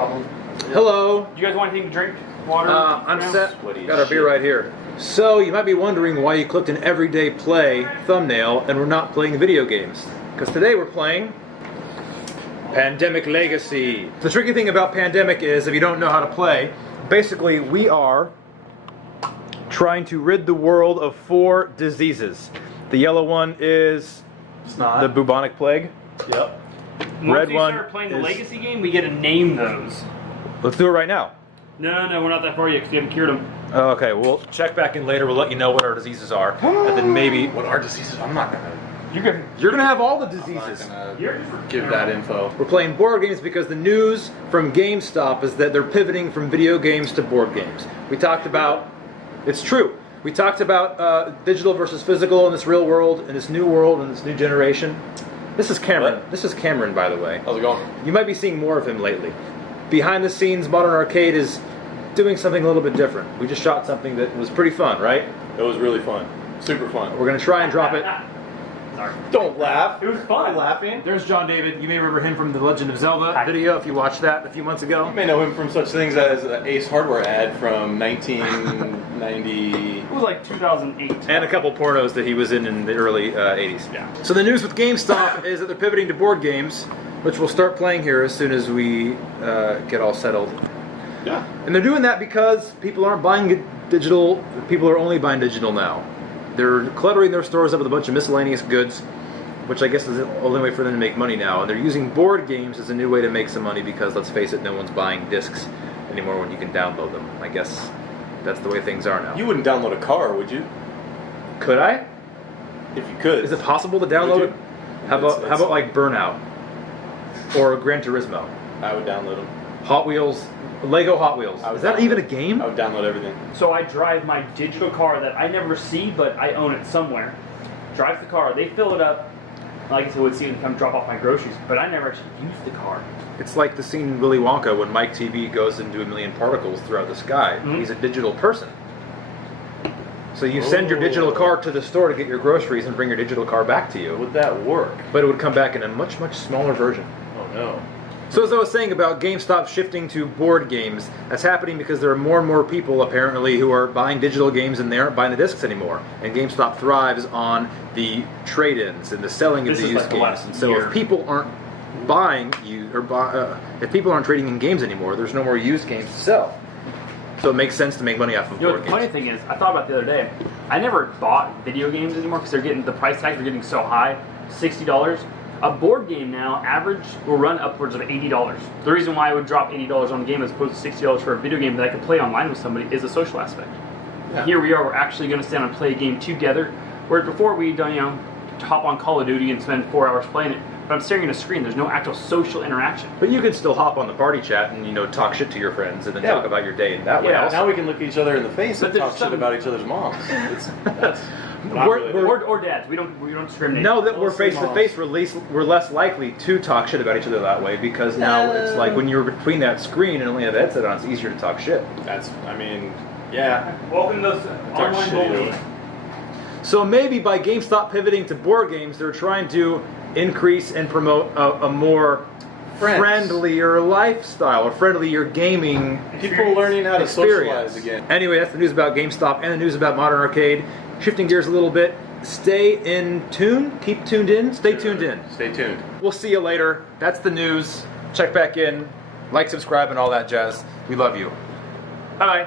Hello. Do you guys want anything to drink? Water? I'm set. Got our beer right here. So, you might be wondering why you clicked an everyday play thumbnail and we're not playing video games. Because today we're playing Pandemic Legacy. The tricky thing about Pandemic is, if you don't know how to play, basically we are trying to rid the world of 4 diseases. The yellow one is the bubonic plague. Yep. Once we start playing the Legacy game, we get to name those. Let's do it right now. No, we're not that far yet because we haven't cured them. Okay, we'll check back in later. We'll let you know what our diseases are, and then maybe What are diseases? I'm not gonna. you're gonna have all the I'm diseases. not gonna give that info. We're playing board games because the news from Gamestop is that they're pivoting from video games to board games. We talked about, it's true. We talked about digital versus physical in this real world, in this new world, in this new generation. This is Cameron. What? This is Cameron, by the way. How's it going? You might be seeing more of him lately. Behind the scenes, Modern Arcade is doing something a little bit different. We just shot something that was pretty fun, right? It was really fun. Super fun. We're gonna try and drop it. Sorry. Don't laugh. It was fun. I'm laughing. There's John David. You may remember him from the Legend of Zelda video if you watched that a few months ago. You may know him from such things as an Ace Hardware ad from 1990. It was like 2008. And a couple pornos that he was in the early 80s. Yeah. So the news with GameStop is that they're pivoting to board games, which we'll start playing here as soon as we get all settled. Yeah. And they're doing that because people aren't buying digital. People are only buying digital now. They're cluttering their stores up with a bunch of miscellaneous goods, which I guess is the only way for them to make money now. And they're using board games as a new way to make some money because, let's face it, no one's buying discs anymore when you can download them. I guess that's the way things are now. You wouldn't download a car, would you? Could I? If you could. Is it possible to download Would it? you? How about like Burnout or Gran Turismo? I would download them. Hot Wheels, Lego Hot Wheels. Is that even a game? I would download everything. So I drive my digital car that I never see, but I own it somewhere. Drive the car. They fill it up. Like I said, would see them come drop off my groceries, but I never actually use the car. It's like the scene in Willy Wonka when Mike TV goes into a million particles throughout the sky. Mm-hmm. He's a digital person. So you send your digital car to the store to get your groceries and bring your digital car back to you. Would that work? But it would come back in a much, much smaller version. Oh no. So as I was saying about GameStop shifting to board games, that's happening because there are more and more people apparently who are buying digital games and they aren't buying the discs anymore. And GameStop thrives on the trade-ins and the selling of the used games. And so if people aren't buying if people aren't trading in games anymore, there's no more used games to sell. So it makes sense to make money off of You know, board the funny games. thing is, I thought about it the other day. I never bought video games anymore because they're getting the price tags are getting so high, $60. A board game now, average, will run upwards of $80. The reason why I would drop $80 on a game as opposed to $60 for a video game that I could play online with somebody is the social aspect. Yeah. Here we are, we're actually going to stand and play a game together. Whereas before we'd done, hop on Call of Duty and spend 4 hours playing it, but I'm staring at a screen. There's no actual social interaction. But you can still hop on the party chat and talk shit to your friends and then talk about your day in that way. Yeah. Also. Now we can look each other in the face But and there's talk shit some- about each other's moms. That's not We're- really- Or dads. We don't discriminate. Now that we're Mostly face to face, we're less likely to talk shit about each other that way because now it's like when you're between that screen and only have the headset on, it's easier to talk shit. Yeah. Welcome to those online shit either bullying. way. So maybe by GameStop pivoting to board games, they're trying to increase and promote a more friendlier lifestyle, a friendlier gaming People learning how to experience. socialize again. Anyway, that's the news about GameStop and the news about Modern Arcade. Shifting gears a little bit, stay in tune, keep tuned in, stay tuned in. Stay tuned. We'll see you later. That's the news. Check back in, like, subscribe, and all that jazz. We love you. Bye.